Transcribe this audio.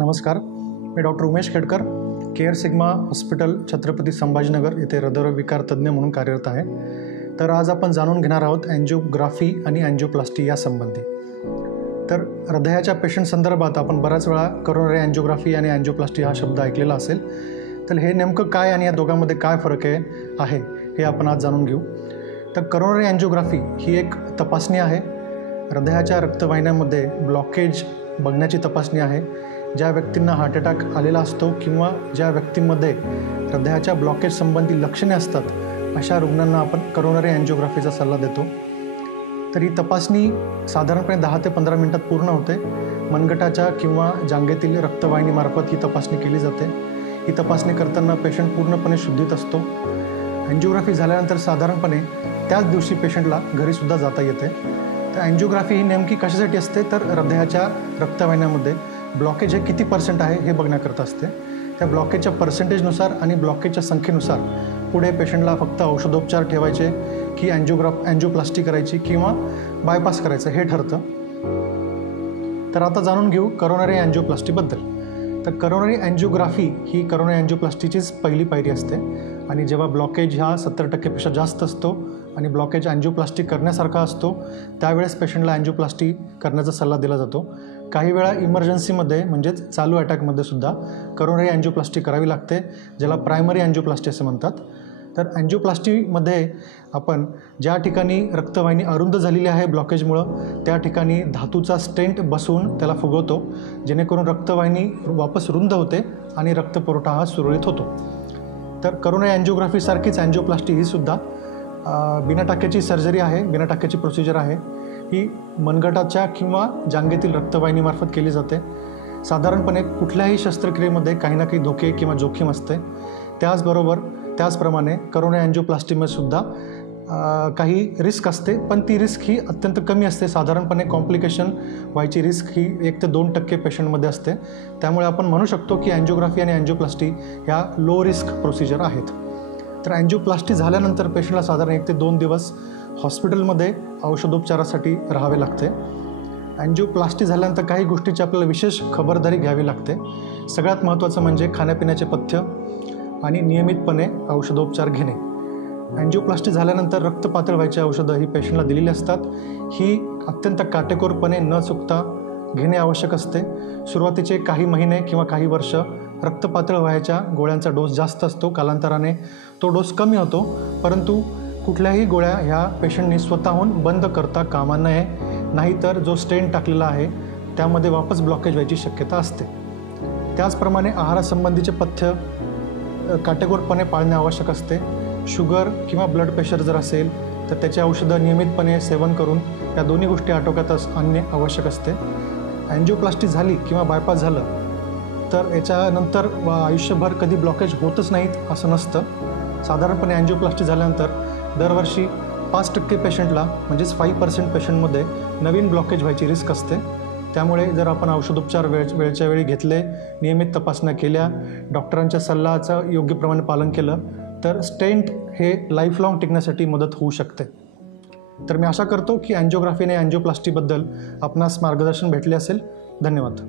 नमस्कार, मी doctor Umesh Khedkar, care Sigma hospital Chhatrapati Sambhajinagar येथे हृदयविकार तज्ज्ञ म्हणून कार्यरत आहे. तर आज आपण जाणून घेणार आहोत अँजिओग्राफी आणि अँजिओप्लास्टी यासंबंधी. तर हृदयाच्या पेशंट संदर्भात आपण बऱ्याच वेळा करोनरी अँजिओग्राफी आणि अँजिओप्लास्टी हा शब्द ऐकलेला असेल. तर हे नेमकं काय आणि या दोघांमध्ये काय फरक आहे हे आपण आज जाणून घेऊ. तर करोनरी अँजिओग्राफी ही एक तपासणी आहे. हृदयाच्या रक्तवाहिन्यांमध्ये ब्लॉकेज बघण्याची तपासणी आहे. ज्या व्यक्तींना हार्ट अटॅक आलेला असतो किंवा ज्या व्यक्तींमध्ये हृदयाच्या ब्लॉकेज संबंधी लक्षणे असतात, अशा रुग्णांना आपण करोनरी अँजिओग्राफीचा सल्ला देतो. तर ही तपासणी साधारणपणे 10 ते 15 मिनिटात पूर्ण होते. मनगटाच्या किंवा जांघेतील रक्तवाहिनीमार्फत ही तपासणी केली जाते. ही तपासणी करताना पेशंट पूर्णपणे शुद्धीत असतो. अँजिओग्राफी झाल्यानंतर साधारणपणे त्याच दिवशी पेशंटला घरीसुद्धा जाता येते. तर अँजिओग्राफी ही नेमकी कशासाठी असते, तर हृदयाच्या रक्तवाहिन्यांमध्ये ब्लॉकेज हे किती % आहे हे बघण्याकरता असते. त्या ब्लॉकेजच्या पर्सेंटेजनुसार आणि ब्लॉकेजच्या संख्येनुसार पुढे पेशंटला फक्त औषधोपचार ठेवायचे की अँजिओप्लास्टी करायची किंवा बायपास करायचं हे ठरतं. तर आता जाणून घेऊ करोनरी अँजिओप्लास्टीबद्दल. तर करोनरी अँजिओग्राफी ही करोनरी अँजिओप्लास्टीचीच पहिली पायरी असते आणि जेव्हा ब्लॉकेज हा 70% जास्त असतो आणि ब्लॉकेज अँजिओप्लास्टी करण्यासारखा असतो, त्यावेळेस पेशंटला अँजिओप्लास्टी करण्याचा सल्ला दिला जातो. काही वेळा इमर्जन्सीमध्ये म्हणजेच चालू अटॅकमध्ये सुद्धा करोनरी अँजिओप्लास्टी करावी लागते, ज्याला प्रायमरी अँजिओप्लास्टी असे म्हणतात. तर अँजिओप्लास्टीमध्ये आपण ज्या ठिकाणी रक्तवाहिनी अरुंद झालेली आहे ब्लॉकेजमुळं, त्या ठिकाणी धातूचा स्टेंट बसवून त्याला फुगवतो, जेणेकरून रक्तवाहिनी वापस रुंद होते आणि रक्तपुरवठा हा सुरळीत होतो. तर करोनरी अँजिओग्राफीसारखीच अँजिओप्लास्टी ही सुद्धा बिना टाक्याची सर्जरी आहे, बिना टाक्याची प्रोसिजर आहे. ही मनगटाच्या किंवा जांघेतील रक्तवाहिनीमार्फत केली जाते. साधारणपणे कुठल्याही शस्त्रक्रियेमध्ये काही ना काही धोके किंवा जोखीम असते. त्याचप्रमाणे करोनरी अँजिओप्लास्टीमध्ये सुद्धा काही रिस्क असते, पण ती रिस्क ही अत्यंत कमी असते. साधारणपणे कॉम्प्लिकेशन व्हायची रिस्क ही 1 ते 2% पेशंटमध्ये असते. त्यामुळे आपण म्हणू शकतो की अँजिओग्राफी आणि अँजिओप्लास्टी ह्या लो रिस्क प्रोसिजर आहेत. तर अँजिओप्लास्टी झाल्यानंतर पेशंटला साधारण 1 ते 2 दिवस हॉस्पिटलमध्ये औषधोपचारासाठी राहावे लागते. अँजिओप्लास्टी झाल्यानंतर काही गोष्टीची आपल्याला विशेष खबरदारी घ्यावी लागते. सगळ्यात महत्त्वाचं म्हणजे खाण्यापिण्याचे पथ्य आणि नियमितपणे औषधोपचार घेणे. अँजिओप्लास्टी झाल्यानंतर रक्त पातळ व्हायची औषधं ही पेशंटला दिलेली असतात. ही अत्यंत काटेकोरपणे न चुकता घेणे आवश्यक असते. सुरुवातीचे काही महिने किंवा काही वर्ष रक्त पातळ व्हायच्या गोळ्यांचा डोस जास्त असतो. कालांतराने तो डोस कमी होतो, परंतु कुठल्याही गोळ्या ह्या पेशंटनी स्वतःहून बंद करता कामा नये, नाहीतर जो स्टेंट टाकलेला आहे त्यामध्ये वापस ब्लॉकेज व्हायची शक्यता असते. त्याचप्रमाणे आहारासंबंधीचे पथ्य काटेकोरपणे पाळणे आवश्यक असते. शुगर किंवा ब्लड प्रेशर जर असेल तर त्याची औषधं नियमितपणे सेवन करून या दोन्ही गोष्टी आटोक्यात आणणे आवश्यक असते. अँजिओप्लास्टी झाली किंवा बायपास झालं तर याच्यानंतर आयुष्यभर कधी ब्लॉकेज होतच नाहीत असं नसतं. साधारणपणे अँजिओप्लास्टी झाल्यानंतर दरवर्षी 5% पेशंटला म्हणजेच 5% पेशंटमध्ये नवीन ब्लॉकेज व्हायची रिस्क असते. त्यामुळे जर आपण औषधोपचार वेळच्या वेळी घेतले, नियमित तपासण्या केल्या, डॉक्टरांच्या सल्ल्याचं योग्यप्रमाणे पालन केलं तर स्टेंट हे लाईफलाँग टिकण्यासाठी मदत होऊ शकते. तर मी आशा करतो की अँजिओग्राफी आणि अँजिओप्लास्टीबद्दल आपणास मार्गदर्शन भेटले असेल. धन्यवाद.